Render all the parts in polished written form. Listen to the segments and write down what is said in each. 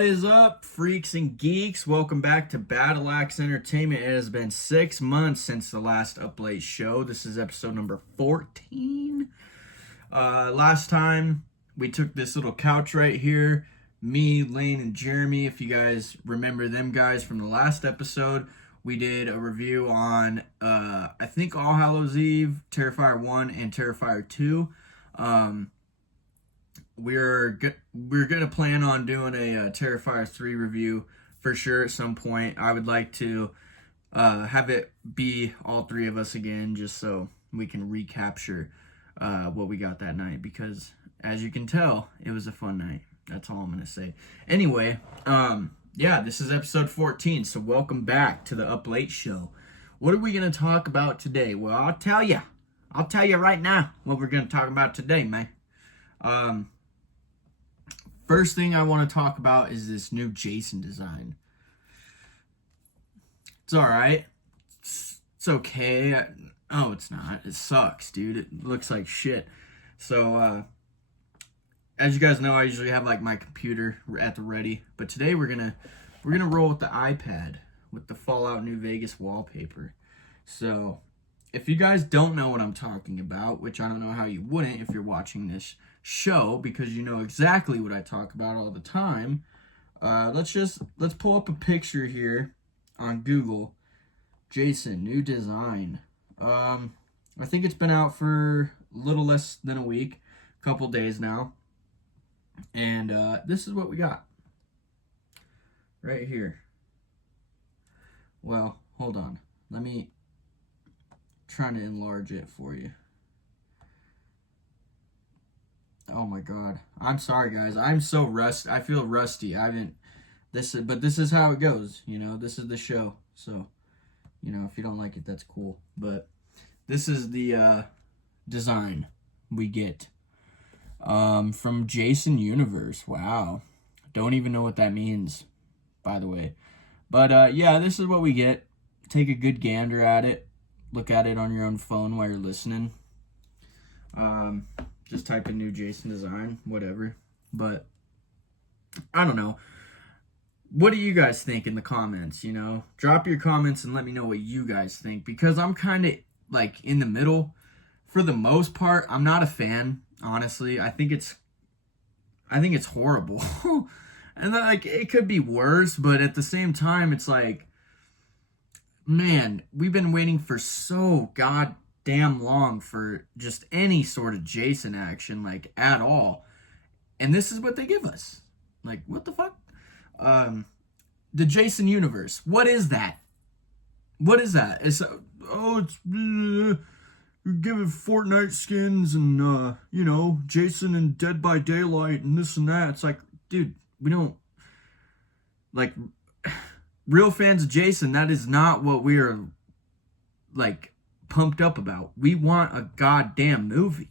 What is up, freaks and geeks? Welcome back to Battle Axe Entertainment. It has been 6 months since the last UPLATE show. This is episode number 14. Last time, we took this little couch right here. Me, Lane, and Jeremy, if you guys remember them guys from the last episode, we did a review on, I think, All Hallows Eve, Terrifier 1, and Terrifier 2. We're going to plan on doing a Terrifier 3 review for sure at some point. I would like to have it be all three of us again, just so we can recapture what we got that night, because as you can tell, it was a fun night. That's all I'm going to say. Anyway, yeah, this is episode 14, so welcome back to the UPLATE show. What are we going to talk about today? Well, I'll tell you right now what we're going to talk about today, man. First thing I want to talk about is this new Jason design. It's alright. It's okay. Oh, it's not. It sucks, dude. It looks like shit. So, as you guys know, I usually have like my computer at the ready. But today we're gonna roll with the iPad with the Fallout New Vegas wallpaper. So, if you guys don't know what I'm talking about, which I don't know how you wouldn't if you're watching this show, because you know exactly what I talk about all the time, let's pull up a picture here on Google. Jason, new design. I think it's been out for a little less than a week, a couple days now, and this is what we got right here. Well, hold on, let me try to enlarge it for you. Oh my god. I'm sorry, guys. I'm so I feel rusty. But this is how it goes, you know. This is the show. So, you know, if you don't like it, that's cool. But this is the design we get from Jason Universe. Wow. Don't even know what that means, by the way. But yeah, this is what we get. Take a good gander at it. Look at it on your own phone while you're listening. Just type in new Jason design, whatever. But I don't know. What do you guys think in the comments, you know? Drop your comments and let me know what you guys think, because I'm kind of like in the middle. For the most part, I'm not a fan, honestly. I think it's horrible. And like it could be worse, but at the same time it's like, man, we've been waiting for so goddamn long for just any sort of Jason action, like, at all. And this is what they give us. Like, what the fuck? The Jason Universe. What is that? What is that? It's you're giving Fortnite skins and, you know, Jason and Dead by Daylight and this and that. It's like, dude, we don't, like, real fans of Jason, that is not what we are, like, pumped up about. We want a goddamn movie.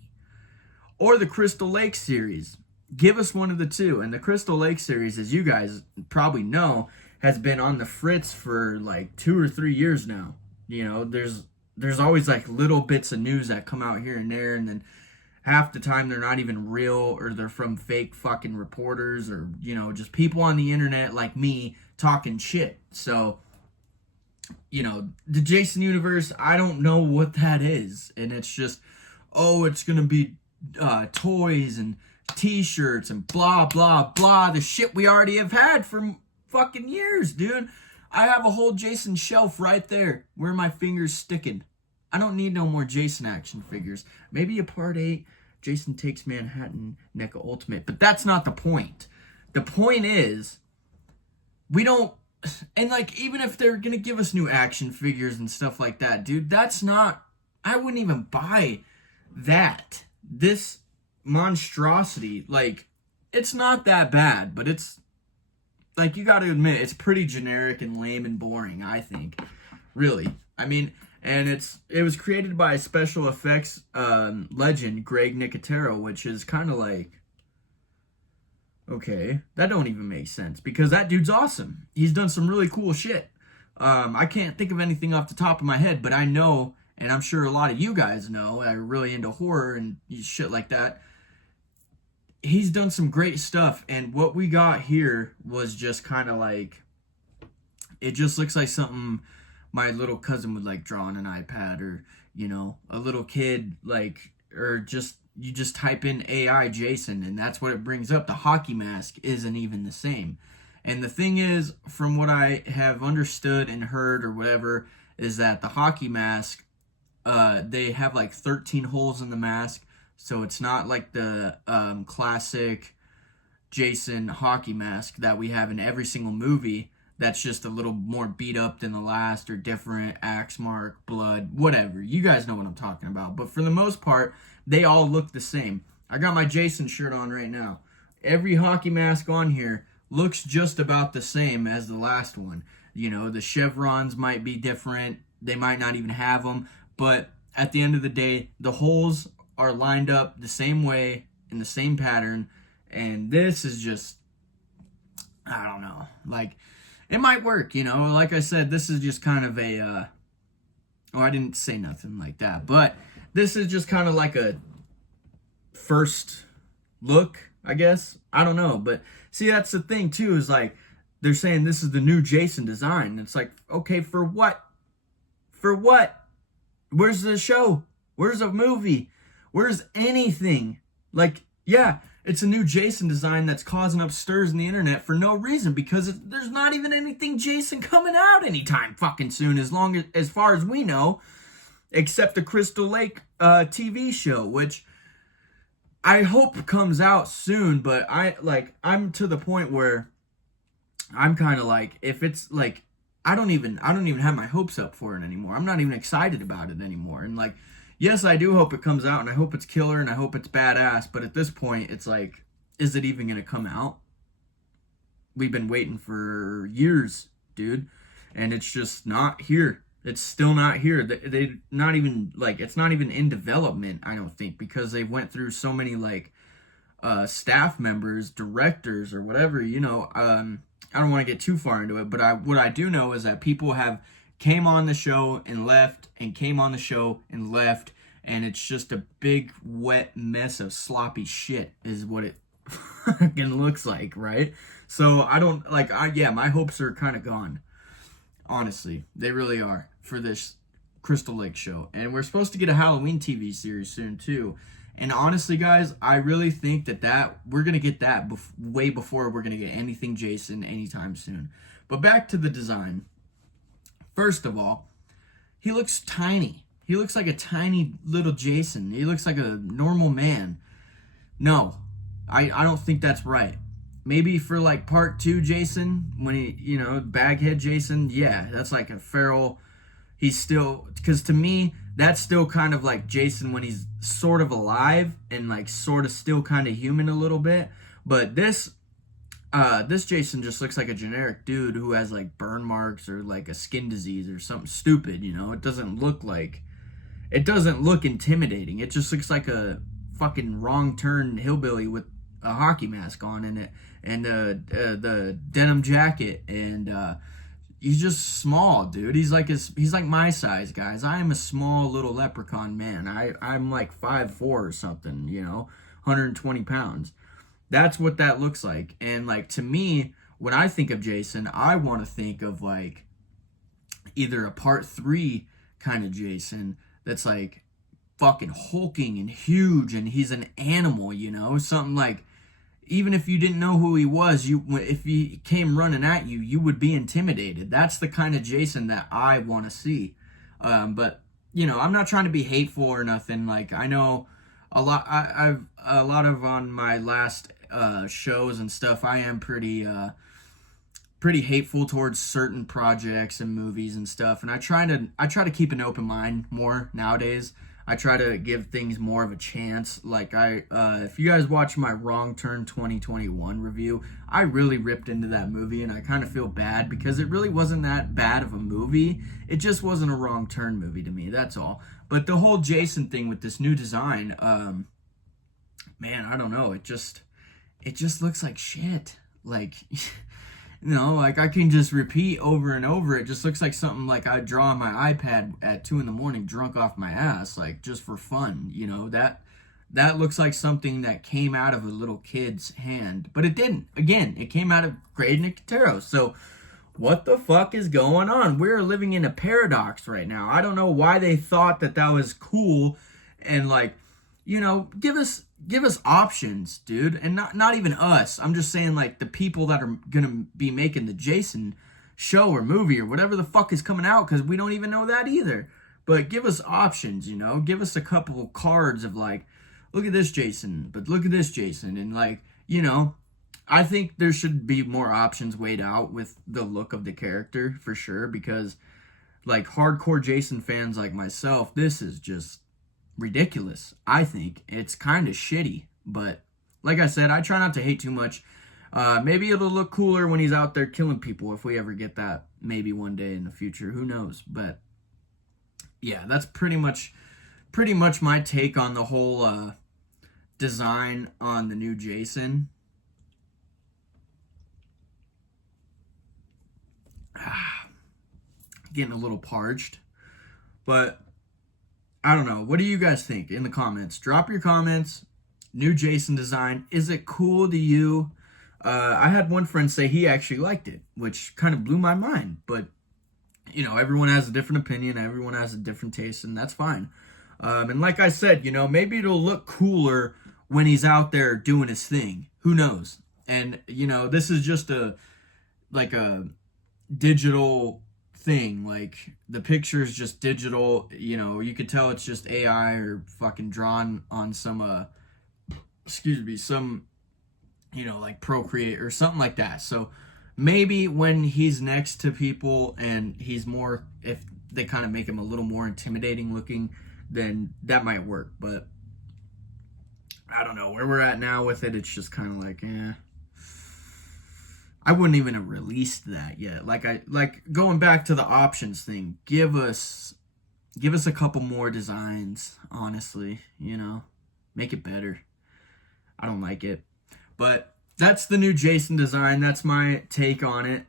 Or the Crystal Lake series. Give us one of the two. And the Crystal Lake series, as you guys probably know, has been on the fritz for like 2 or 3 years now. You know, there's always like little bits of news that come out here and there, and then half the time they're not even real, or they're from fake fucking reporters, or, you know, just people on the internet like me talking shit. So, you know, the Jason Universe, I don't know what that is. And it's just, oh, it's going to be toys and t-shirts and blah, blah, blah. The shit we already have had for fucking years, dude. I have a whole Jason shelf right there where my finger's sticking. I don't need no more Jason action figures. Maybe a Part 8, Jason Takes Manhattan, NECA Ultimate. But that's not the point. The point is, we don't, and like, even if they're gonna give us new action figures and stuff like that, dude, that's not, I wouldn't even buy that. This monstrosity, like, it's not that bad, but it's, like, you gotta admit, it's pretty generic and lame and boring, I think. Really. I mean, and it was created by special effects legend Greg Nicotero, which is kind of like, okay, that don't even make sense, because that dude's awesome. He's done some really cool shit. I can't think of anything off the top of my head, but I know, and I'm sure a lot of you guys know, are really into horror and shit like that. he's done some great stuff, and what we got here was just kind of like, it just looks like something my little cousin would like draw on an iPad, or a little kid, like, or just you just type in AI Jason and that's what it brings up. The hockey mask isn't even the same. And the thing is, from what I have understood and heard or whatever, is that the hockey mask, they have like 13 holes in the mask, so it's not like the classic Jason hockey mask that we have in every single movie. That's just a little more beat up than the last, or different, axe mark, blood, whatever. You guys know what I'm talking about. But for the most part, they all look the same. I got my Jason shirt on right now. Every hockey mask on here looks just about the same as the last one. The chevrons might be different. They might not even have them. But at the end of the day, the holes are lined up the same way, in the same pattern. And this is just, I don't know. Like, it might work, Like I said, this is just kind of a, I didn't say nothing like that. But this is just kind of like a first look, I guess. I don't know. But see, that's the thing, too, is like, they're saying this is the new Jason design. It's like, okay, for what? For what? Where's the show? Where's the movie? Where's anything? Like, yeah, it's a new Jason design that's causing up stirs in the internet for no reason, because there's not even anything Jason coming out anytime fucking soon, as far as we know, except the Crystal Lake TV show, which I hope comes out soon. But I'm to the point where I'm kind of like, if it's like, I don't even have my hopes up for it anymore. I'm not even excited about it anymore. And like, yes, I do hope it comes out, and I hope it's killer, and I hope it's badass, but at this point, it's like, is it even going to come out? We've been waiting for years, dude, and it's just not here. It's still not here. They not even, like, it's not even in development, I don't think, because they went through so many, like, staff members, directors, or whatever, I don't want to get too far into it, but what I do know is that people have came on the show and left, and came on the show and left, and it's just a big wet mess of sloppy shit is what it fucking looks like, right? So I don't like, my hopes are kind of gone. Honestly, they really are, for this Crystal Lake show. And we're supposed to get a Halloween TV series soon too. And honestly, guys, I really think that we're going to get that way before we're going to get anything Jason anytime soon. But back to the design. First of all, he looks tiny. He looks like a tiny little Jason. He looks like a normal man. No, I don't think that's right. Maybe for like part 2 Jason, when he, Baghead Jason, yeah, that's like a feral. He's still, because to me, that's still kind of like Jason when he's sort of alive and like sort of still kind of human a little bit. But this Jason just looks like a generic dude who has like burn marks or like a skin disease or something stupid, It doesn't look intimidating. It just looks like a fucking wrong turn hillbilly with a hockey mask on and the denim jacket, and he's just small, dude. He's like my size, guys. I am a small little leprechaun man. I'm like 5'4" or something, 120 pounds. That's what that looks like. And like, to me, when I think of Jason, I want to think of like either a part 3 kind of Jason that's like fucking hulking and huge, and he's an animal, something like, even if you didn't know who he was, if he came running at you, you would be intimidated. That's the kind of Jason that I want to see. But I'm not trying to be hateful or nothing. Like, I know a lot. I've a lot of on my last shows and stuff. I am pretty hateful towards certain projects and movies and stuff. And I try to keep an open mind more nowadays. I try to give things more of a chance. Like, if you guys watch my Wrong Turn 2021 review, I really ripped into that movie, and I kind of feel bad because it really wasn't that bad of a movie. It just wasn't a wrong turn movie to me, that's all. But the whole Jason thing with this new design, man, I don't know. It just looks like shit. Like, like I can just repeat over and over. It just looks like something like I draw on my iPad at 2 a.m, drunk off my ass, like just for fun. that looks like something that came out of a little kid's hand. But it didn't. Again, it came out of Greg Nicotero. So what the fuck is going on? We're living in a paradox right now. I don't know why they thought that was cool, and like, give us options, dude. And not even us. I'm just saying, like, the people that are gonna be making the Jason show or movie or whatever the fuck is coming out, because we don't even know that either. But give us options, give us a couple of cards of like, look at this Jason, but look at this Jason, and like, I think there should be more options weighed out with the look of the character for sure, because like hardcore Jason fans like myself, this is just ridiculous. I think it's kind of shitty, but like I said, I try not to hate too much. Maybe it'll look cooler when he's out there killing people, if we ever get that, maybe one day in the future, who knows. But yeah, that's pretty much my take on the whole design on the new Jason. Getting a little parched, but I don't know. What do you guys think in the comments? Drop your comments. New Jason design, is it cool to you? I had one friend say he actually liked it, which kind of blew my mind. But everyone has a different opinion, everyone has a different taste, and that's fine. And like I said, maybe it'll look cooler when he's out there doing his thing. Who knows? And this is just a digital thing. Like, the picture is just digital. You could tell it's just AI or fucking drawn on some like Procreate or something like that. So maybe when he's next to people and he's more, if they kind of make him a little more intimidating looking, then that might work. But I don't know where we're at now with it. It's just kind of like, I wouldn't even have released that yet. Like going back to the options thing, give us a couple more designs, honestly, make it better. I don't like it. But that's the new Jason design. That's my take on it.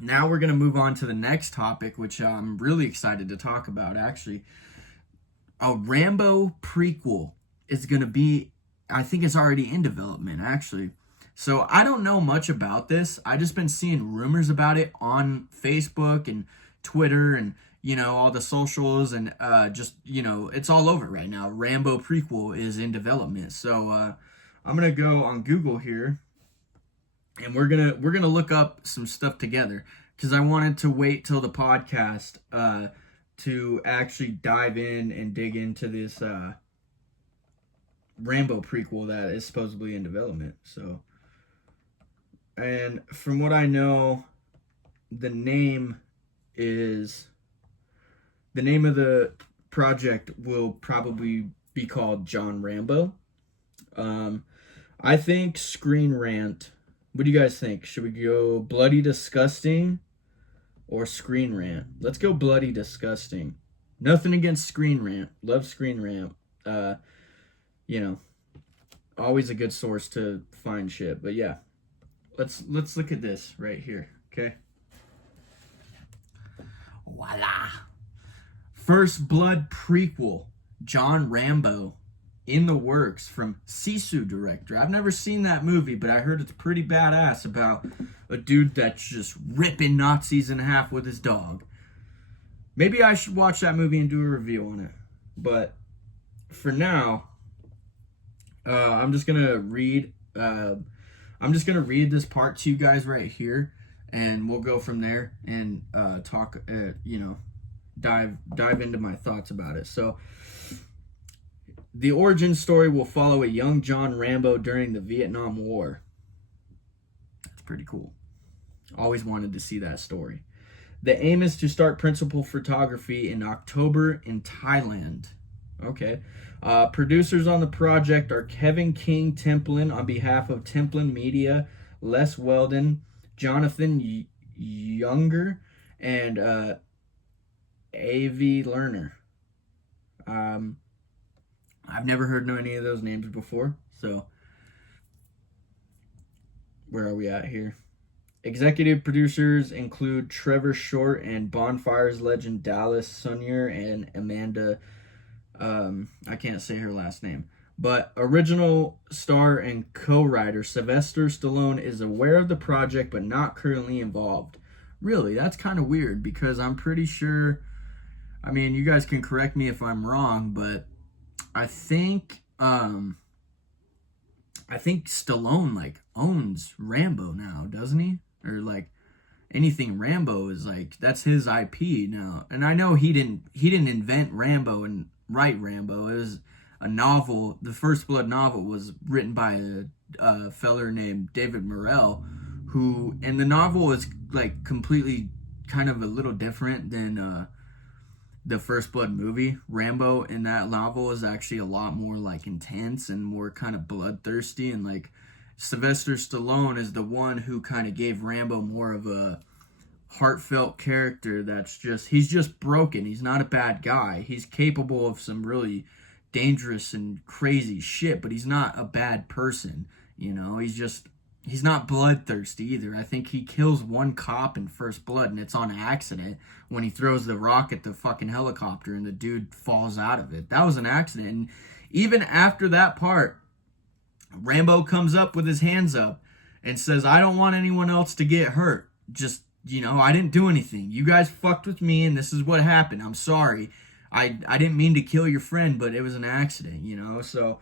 Now we're going to move on to the next topic, which I'm really excited to talk about, actually. A RAMBO prequel is going to be, I think it's already in development, actually. So I don't know much about this. I just been seeing rumors about it on Facebook and Twitter and, all the socials, and it's all over right now. RAMBO Prequel is in development. So I'm going to go on Google here, and we're going to look up some stuff together, because I wanted to wait till the podcast to actually dive in and dig into this RAMBO prequel that is supposedly in development. So, and from what I know, the name of the project will probably be called John Rambo. I think Screen Rant. What do you guys think? Should we go Bloody Disgusting or Screen Rant? Let's go Bloody Disgusting. Nothing against Screen Rant. Love Screen Rant. Always a good source to find shit. But yeah, let's look at this right here. Okay. Voila. First Blood prequel. John Rambo. In the works, from Sisu director. I've never seen that movie, but I heard it's pretty badass, about a dude that's just ripping Nazis in half with his dog. Maybe I should watch that movie and do a review on it. But for now, I'm just gonna read this part to you guys right here, and we'll go from there and talk. Dive into my thoughts about it. So, the origin story will follow a young John Rambo during the Vietnam War. That's pretty cool. Always wanted to see that story. The aim is to start principal photography in October in Thailand. Okay. Producers on the project are Kevin King Templin on behalf of Templin Media, Les Weldon, Jonathan Younger, and A.V. Lerner. I've never heard any of those names before, so where are we at here? Executive producers include Trevor Short and Bonfires legend Dallas Sunyer and Amanda I can't say her last name. But original star and co-writer Sylvester Stallone is aware of the project but not currently involved. Really, that's kind of weird because I'm pretty sure, I mean, you guys can correct me if I'm wrong, but I think Stallone like owns Rambo now, doesn't he? Or like anything Rambo is like that's his IP now. And I know he didn't invent Rambo and write Rambo. It was a novel. The First Blood novel was written by a feller named David Morrell, who, and the novel is like completely kind of a little different than the First Blood movie. Rambo in that novel is actually a lot more like intense and more kind of bloodthirsty, and like Sylvester Stallone is the one who kind of gave Rambo more of a heartfelt character that's just, he's just broken. He's not a bad guy. He's capable of some really dangerous and crazy shit, but he's not a bad person. You know, he's not bloodthirsty either. I think he kills one cop in First Blood and it's on accident when he throws the rock at the fucking helicopter and the dude falls out of it. That was an accident. And even after that part, Rambo comes up with his hands up and says, I don't want anyone else to get hurt. Just, you know, I didn't do anything. You guys fucked with me and this is what happened. I'm sorry. I didn't mean to kill your friend, but it was an accident, you know? So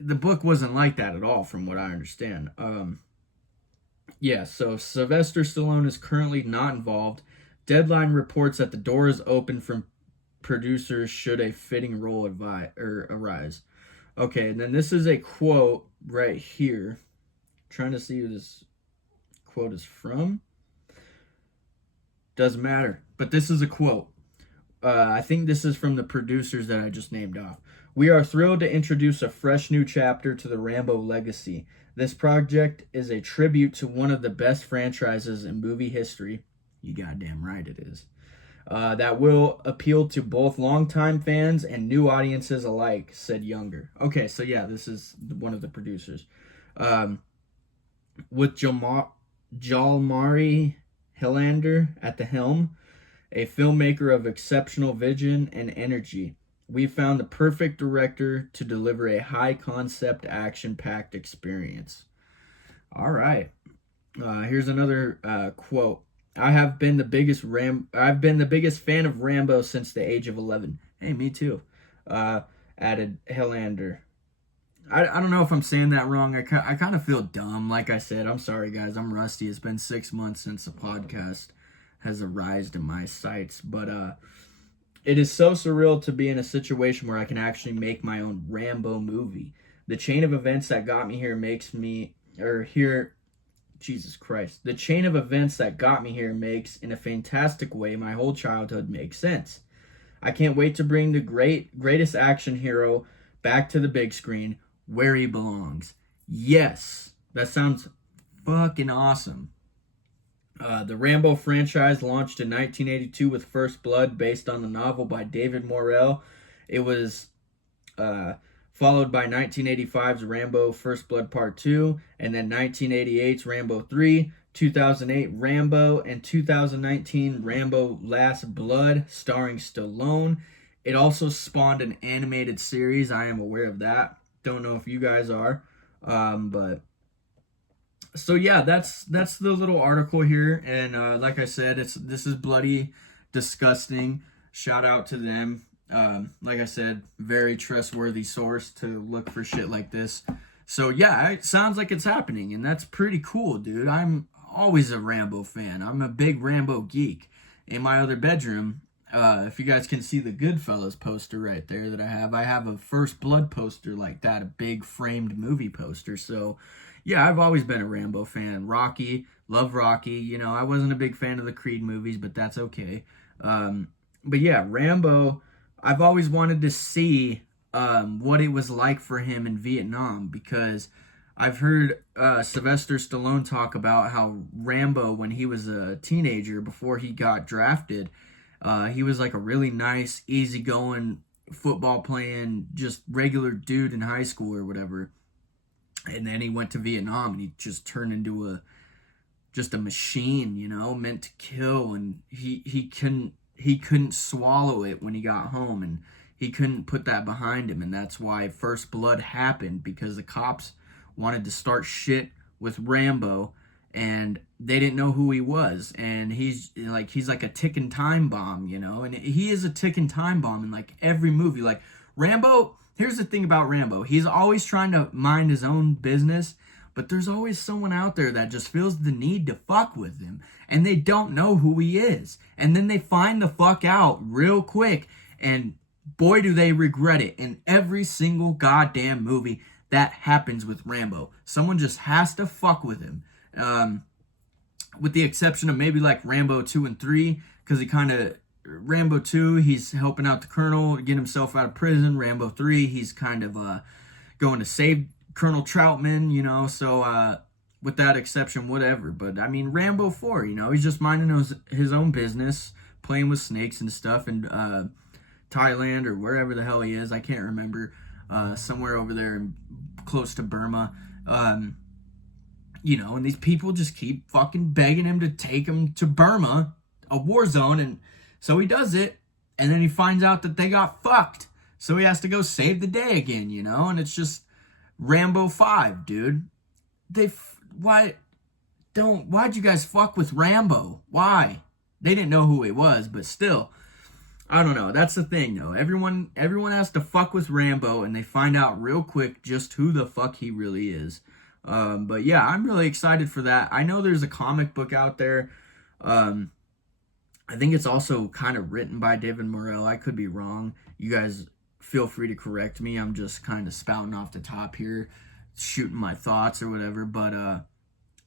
the book wasn't like that at all from what I understand. So Sylvester Stallone is currently not involved. Deadline reports that the door is open from producers should a fitting role arise. Okay, and then this is a quote right here. I'm trying to see who this quote is from. Doesn't matter, but this is a quote. I think this is from the producers that I just named off. We are thrilled to introduce a fresh new chapter to the Rambo legacy. This project is a tribute to one of the best franchises in movie history. You goddamn right it is. That will appeal to both longtime fans and new audiences alike, said Younger. Okay, so yeah, this is one of the producers. With Jalmari Hilander at the helm, a filmmaker of exceptional vision and energy, we found the perfect director to deliver a high-concept, action-packed experience. All right. Here's another quote. I've been the biggest fan of Rambo since the age of 11. Hey, me too. Added Hilander. I don't know if I'm saying that wrong. I kind of feel dumb. Like I said, I'm sorry, guys. I'm rusty. It's been 6 months since the podcast has arisen in my sights. But it is so surreal to be in a situation where I can actually make my own Rambo movie. The chain of events that got me here Jesus Christ. The chain of events that got me here makes, in a fantastic way, my whole childhood make sense. I can't wait to bring the greatest action hero back to the big screen where he belongs. Yes, that sounds fucking awesome. The Rambo franchise launched in 1982 with First Blood, based on the novel by David Morrell. It was followed by 1985's Rambo First Blood Part 2, and then 1988's Rambo 3, 2008 Rambo, and 2019 Rambo Last Blood, starring Stallone. It also spawned an animated series. I am aware of that. Don't know if you guys are. But so yeah, that's the little article here. And like I said, this is bloody disgusting. Shout out to them. Like I said, very trustworthy source to look for shit like this. So yeah, it sounds like it's happening, and that's pretty cool, dude. I'm always a Rambo fan. I'm a big Rambo geek. In my other bedroom, if you guys can see the Goodfellas poster right there that I have a First Blood poster like that, a big framed movie poster. So yeah, I've always been a Rambo fan. Rocky, love Rocky. You know, I wasn't a big fan of the Creed movies, but that's okay. But yeah, Rambo, I've always wanted to see what it was like for him in Vietnam, because I've heard Sylvester Stallone talk about how Rambo, when he was a teenager, before he got drafted, he was like a really nice, easygoing, football playing, just regular dude in high school or whatever. And then he went to Vietnam and he just turned into just a machine, you know, meant to kill. And he couldn't swallow it when he got home. And he couldn't put that behind him, and that's why First Blood happened, because the cops wanted to start shit with Rambo, and they didn't know who he was, and he's like a ticking time bomb, you know, and he is a ticking time bomb in like every movie. Like Rambo, here's the thing about Rambo, he's always trying to mind his own business, but there's always someone out there that just feels the need to fuck with him, and they don't know who he is, and then they find the fuck out real quick, and boy do they regret it. In every single goddamn movie that happens with Rambo, someone just has to fuck with him. With the exception of maybe like Rambo 2 and 3, because Rambo 2, he's helping out the Colonel get himself out of prison. Rambo 3, he's kind of going to save Colonel Troutman, you know, so with that exception, whatever. But I mean, Rambo 4, you know, he's just minding his own business, playing with snakes and stuff in Thailand or wherever the hell he is. I can't remember. Somewhere over there close to Burma. You know, and these people just keep fucking begging him to take him to Burma, a war zone, and so he does it, and then he finds out that they got fucked, so he has to go save the day again, you know, and it's just Rambo 5, dude. Why'd you guys fuck with Rambo? Why? They didn't know who he was, but still, I don't know. That's the thing, though. Everyone has to fuck with Rambo, and they find out real quick just who the fuck he really is. But yeah, I'm really excited for that. I know there's a comic book out there. I think it's also kind of written by David Morrell. I could be wrong. You guys feel free to correct me. I'm just kind of spouting off the top here, shooting my thoughts or whatever. But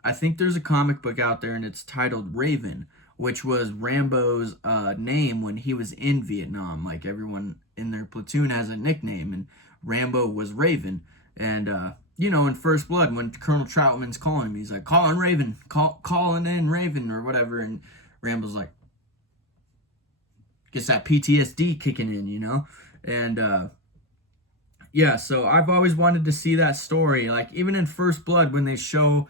I think there's a comic book out there, and it's titled Raven, which was Rambo's name when he was in Vietnam. Like, everyone in their platoon has a nickname, and Rambo was Raven. And you know, in First Blood, when Colonel Troutman's calling him, he's like, calling Raven, calling in Raven, or whatever, and Rambo's like, gets that PTSD kicking in, you know? And yeah, so I've always wanted to see that story. Like, even in First Blood, when they show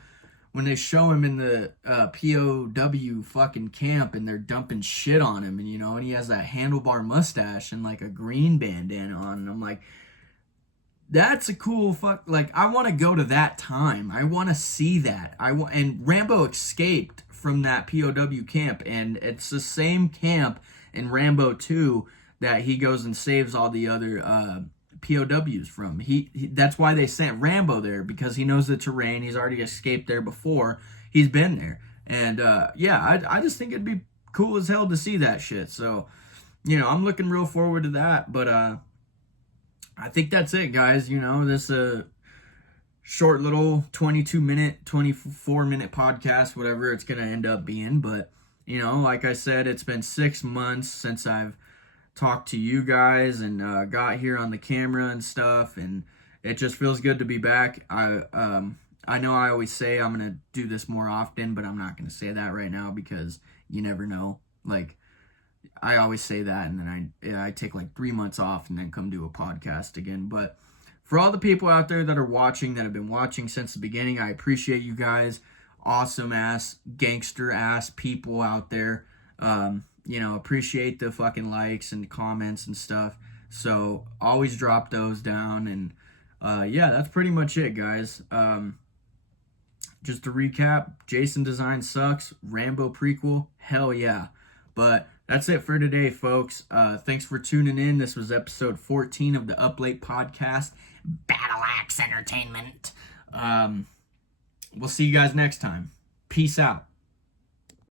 him in the POW fucking camp, and they're dumping shit on him, and you know, and he has that handlebar mustache and like a green bandana on, and I'm like, that's a cool fuck. Like, I want to go to that time. I want to see that. And Rambo escaped from that POW camp, and it's the same camp in Rambo 2 that he goes and saves all the other POWs from. That's why they sent Rambo there, because he knows the terrain. He's already escaped there before. He's been there. And yeah, I just think it'd be cool as hell to see that shit. So, you know, I'm looking real forward to that. But I think that's it, guys. You know, this short little 22-minute, 24-minute podcast, whatever it's going to end up being. But, you know, like I said, it's been 6 months since I've talked to you guys and got here on the camera and stuff. And it just feels good to be back. I know I always say I'm going to do this more often, but I'm not going to say that right now, because you never know. Like, I always say that, and then I take like 3 months off and then come do a podcast again. But for all the people out there that are watching, that have been watching since the beginning, I appreciate you guys. Awesome ass, gangster ass people out there. You know, appreciate the fucking likes and comments and stuff. So always drop those down. And yeah, that's pretty much it, guys. Just to recap, Jason Design sucks. Rambo prequel, hell yeah. But that's it for today, folks. Thanks for tuning in. This was episode 14 of the UPLATE Podcast, Battle Axe Entertainment. We'll see you guys next time. Peace out.